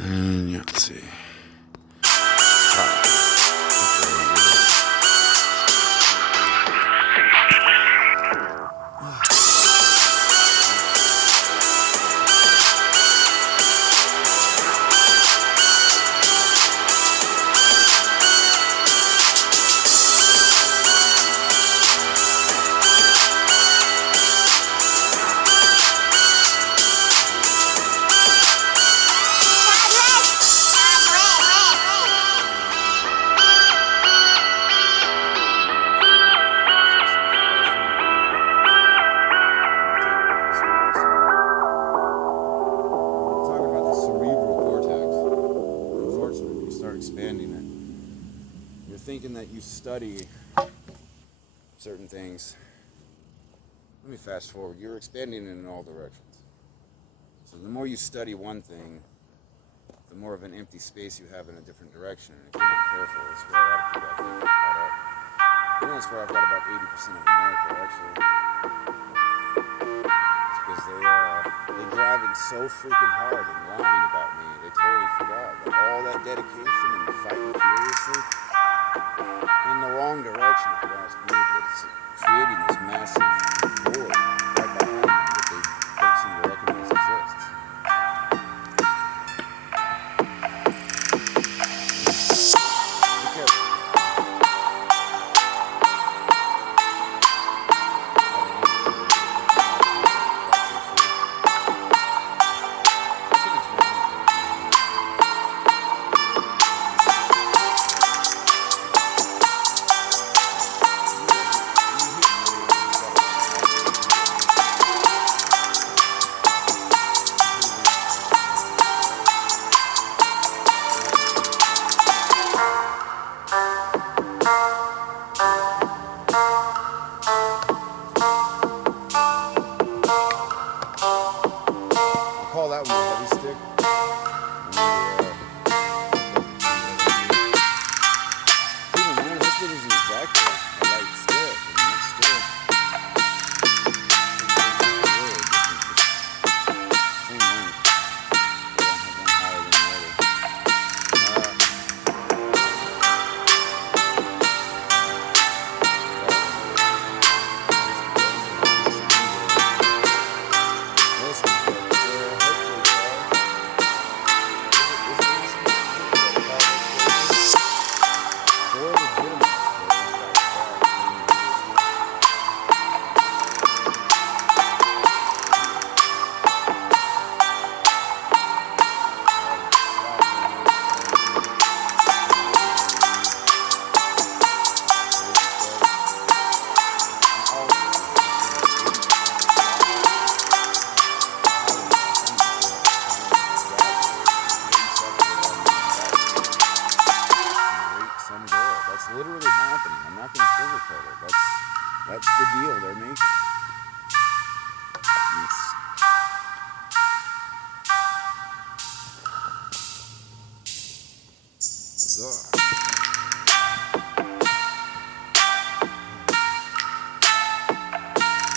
And yeah, let's see. Expanding it. You're thinking that you study certain things. Let me fast forward. You're expanding it in all directions. So the more you study one thing, the more of an empty space you have in a different direction. And if you're not careful, it's where a lot of people I think get caught up. And that's where I've got about 80% of America actually. It's because they're driving so freaking hard and lying about me. They totally forgot that all that dedication and fighting furiously in the wrong direction, if you ask me, but it's creating this massive void right behind them that they don't seem to recognize exists. Be careful. Call that one a heavy stick. Keep in mind, this one isn't exactly a light stick. I mean, it's still same length. I don't have one higher than the other. This one's good. That's literally happening. I'm not going to sugarcoat it. That's the deal they're making. It's bizarre.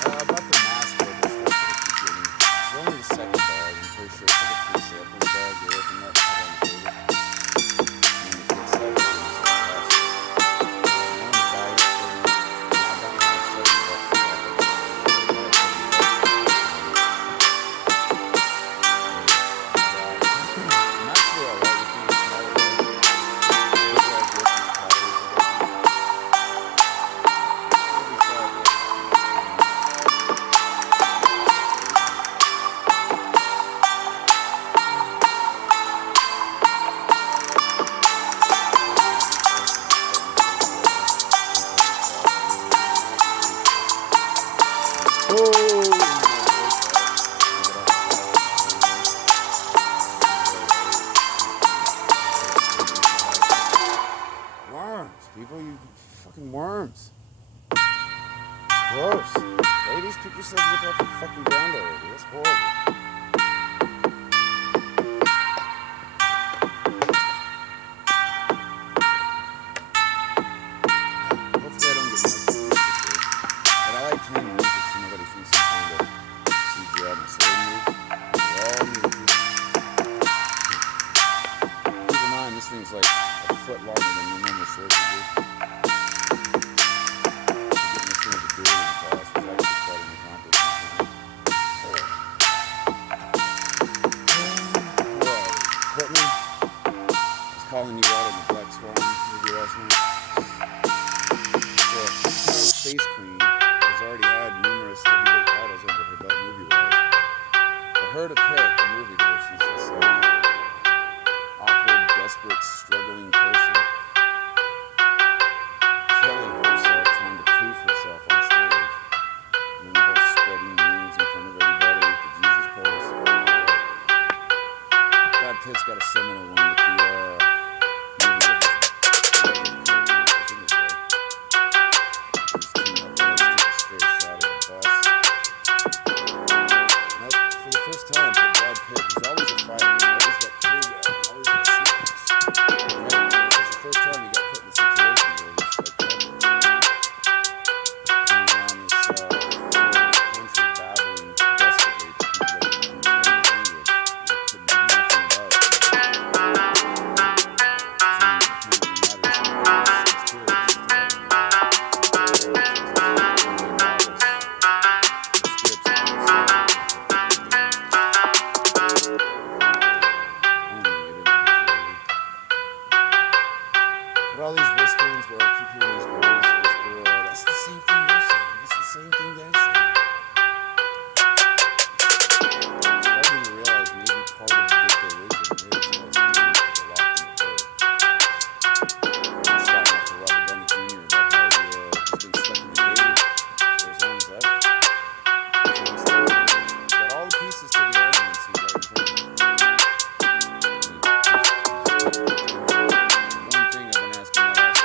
About the mask stuff that I keep getting. It's only the second bag. I'm pretty sure for the free samples bag, they open up, put on the table. And the kids sell it. Worms, people, you fucking worms. Gross. Ladies, pick yourselves up off the fucking ground already. That's horrible. Hopefully I don't get much. But I like clean music so nobody thinks I'm trying to CGI my soul move. We're all music. was like a foot longer than the normal sword would be. Getting this thing to do it in class was actually quite an accomplishment. Portman was calling you out in the Black Swan movie last night. So a three-time space queen has already had numerous heavyweight titles under her belt movie-wise. For her to pick a movie to where she's this awkward, desperate, struggling person, killing herself, trying to prove herself on stage, and then the whole spreading wings in front of everybody with the Jesus pose. Brad Pitt's got a seminal one with the movie with his lovely character, I think it's right. His team up there, let's take a straight shot at a bus. Now, for the first time, Brad Pitt was always a fighter, always that cool guy, always that serious. Right? This was the first time he got put in a situation where he was like going around this country babbling desperately to people that didn't understand the language. They couldn't do nothing about it. But all these whisperings where I keep hearing these girls whisper, that's the same thing they're saying, that's the same thing they're saying. It's starting to realize maybe part of what there is keeping people locked in the boat. I was talking to Robert Downey Jr. about how he's been stuck in the cave for as long as ever. Got all the pieces to the argument seem right in front of him. One thing I've been asking that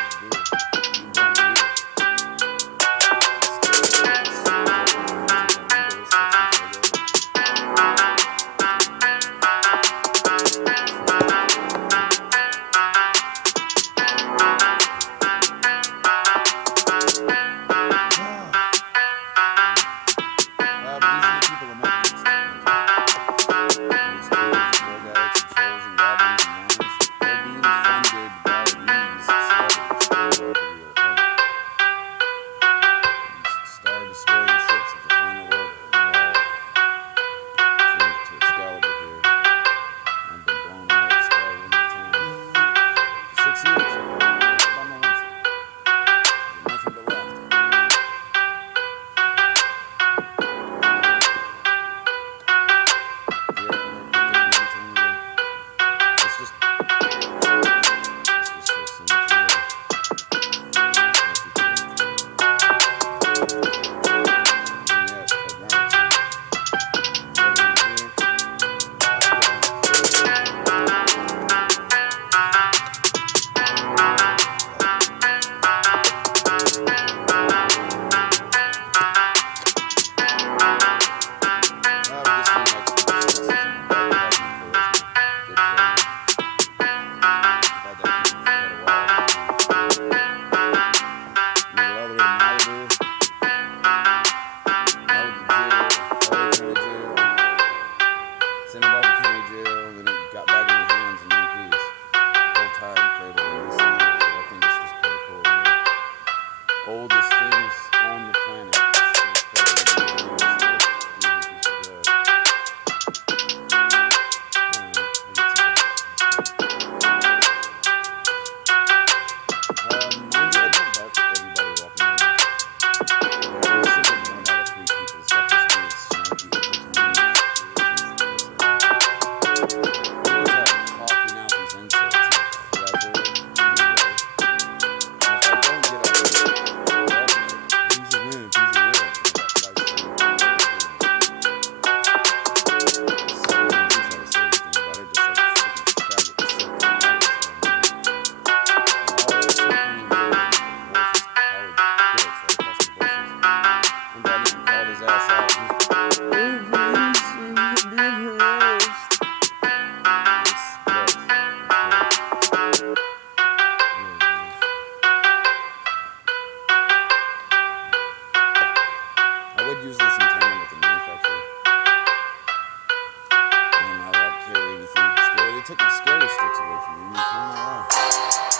take my scary sticks away from you. You can't allow.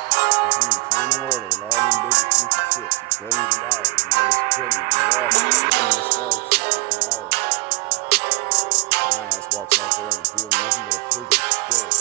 You find the order with all them big expensive shit, billions of dollars, and all this equipment, and all this stuff. My ass walks out there and feels nothing but a freaking spirit.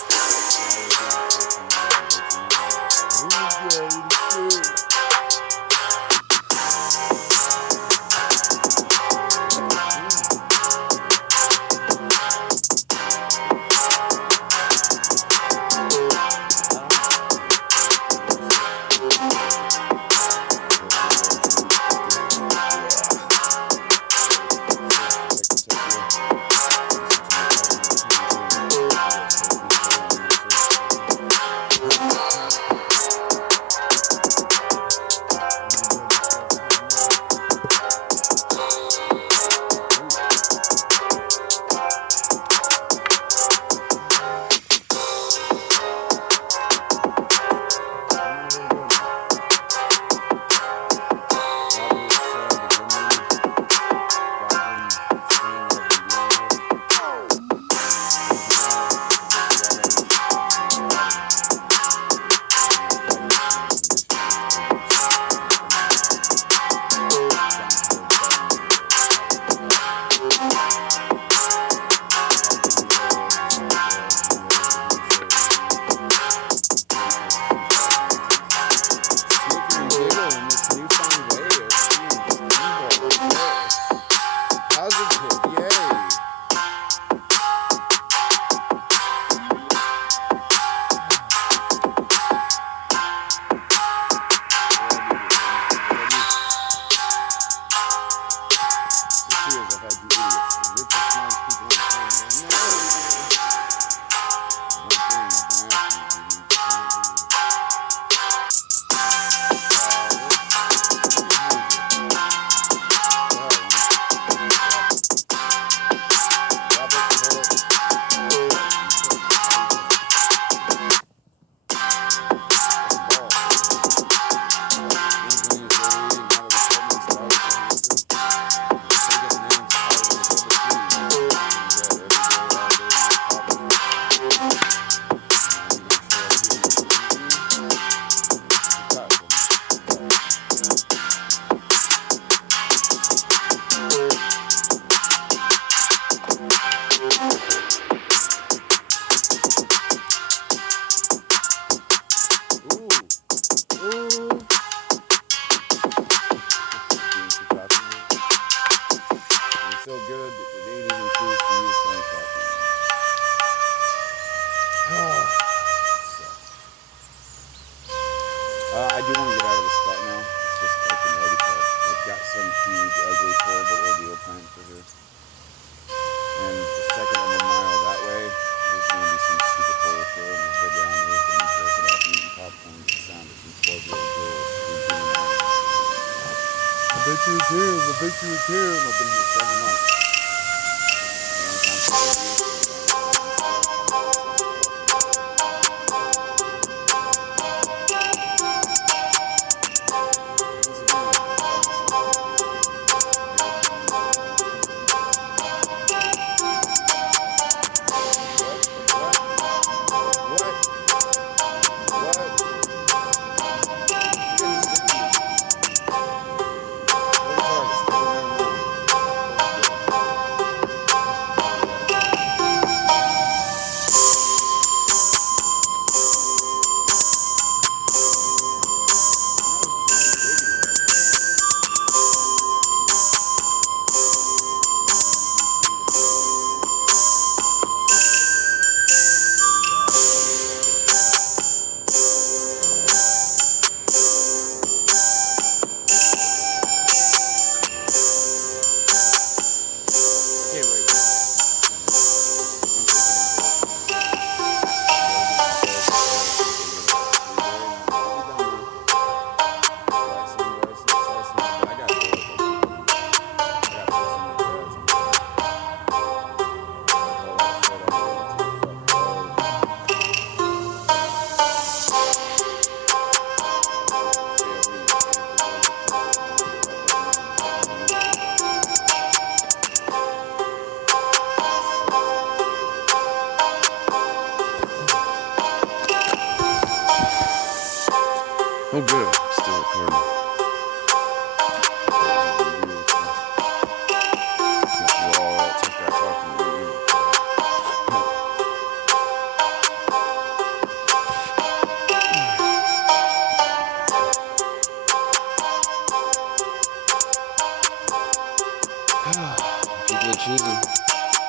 I do want to get out of this spot now. It's just like an article. They've got some huge, ugly, horrible ordeal planned for here. And the second I'm a mile that way, there's going to be some stupid horror show, and we'll go down there and jerk it off and eating popcorn with the sound of some 12-year-old girls sleeping in the night. I bet you it's him. I bet you it's him. I've been here 7 months. Oh, good. Still recording. We're all that tough guy talking. People are choosing.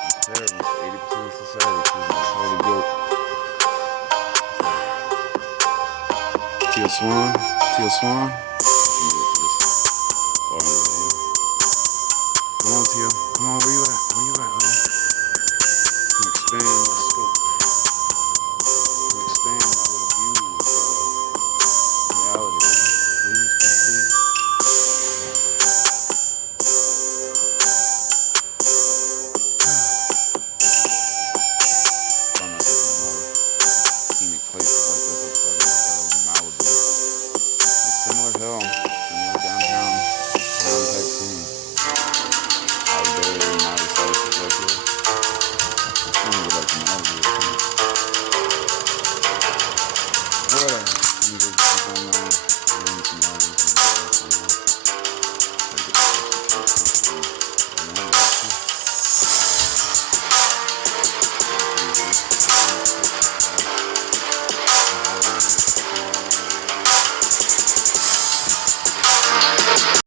It's terrible. 80% of society choosing to call the goat. Teal Swan. Teal Swan. Come on, Teal. Come on, where you at? Where you at? Expand.